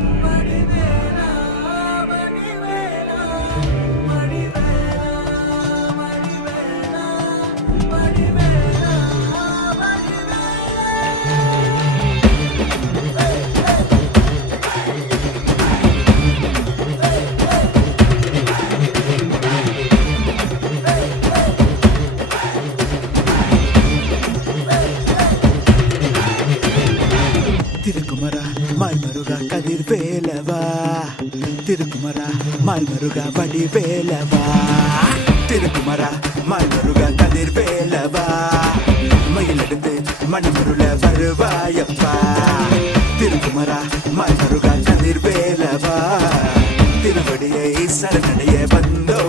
Money. மால்மருகா கதிர் வேலவா? திருக்குமரா மால்மருகா வடி வேலவா? திருக்குமரா மால்மருகா கதிர் வேலவா? மயிலெடுத்து மணிமருள வருவாயப்பா? திருக்குமரா மால்மருகா கதிர் வேலவா? திருவடியை சரணடைய வந்தோ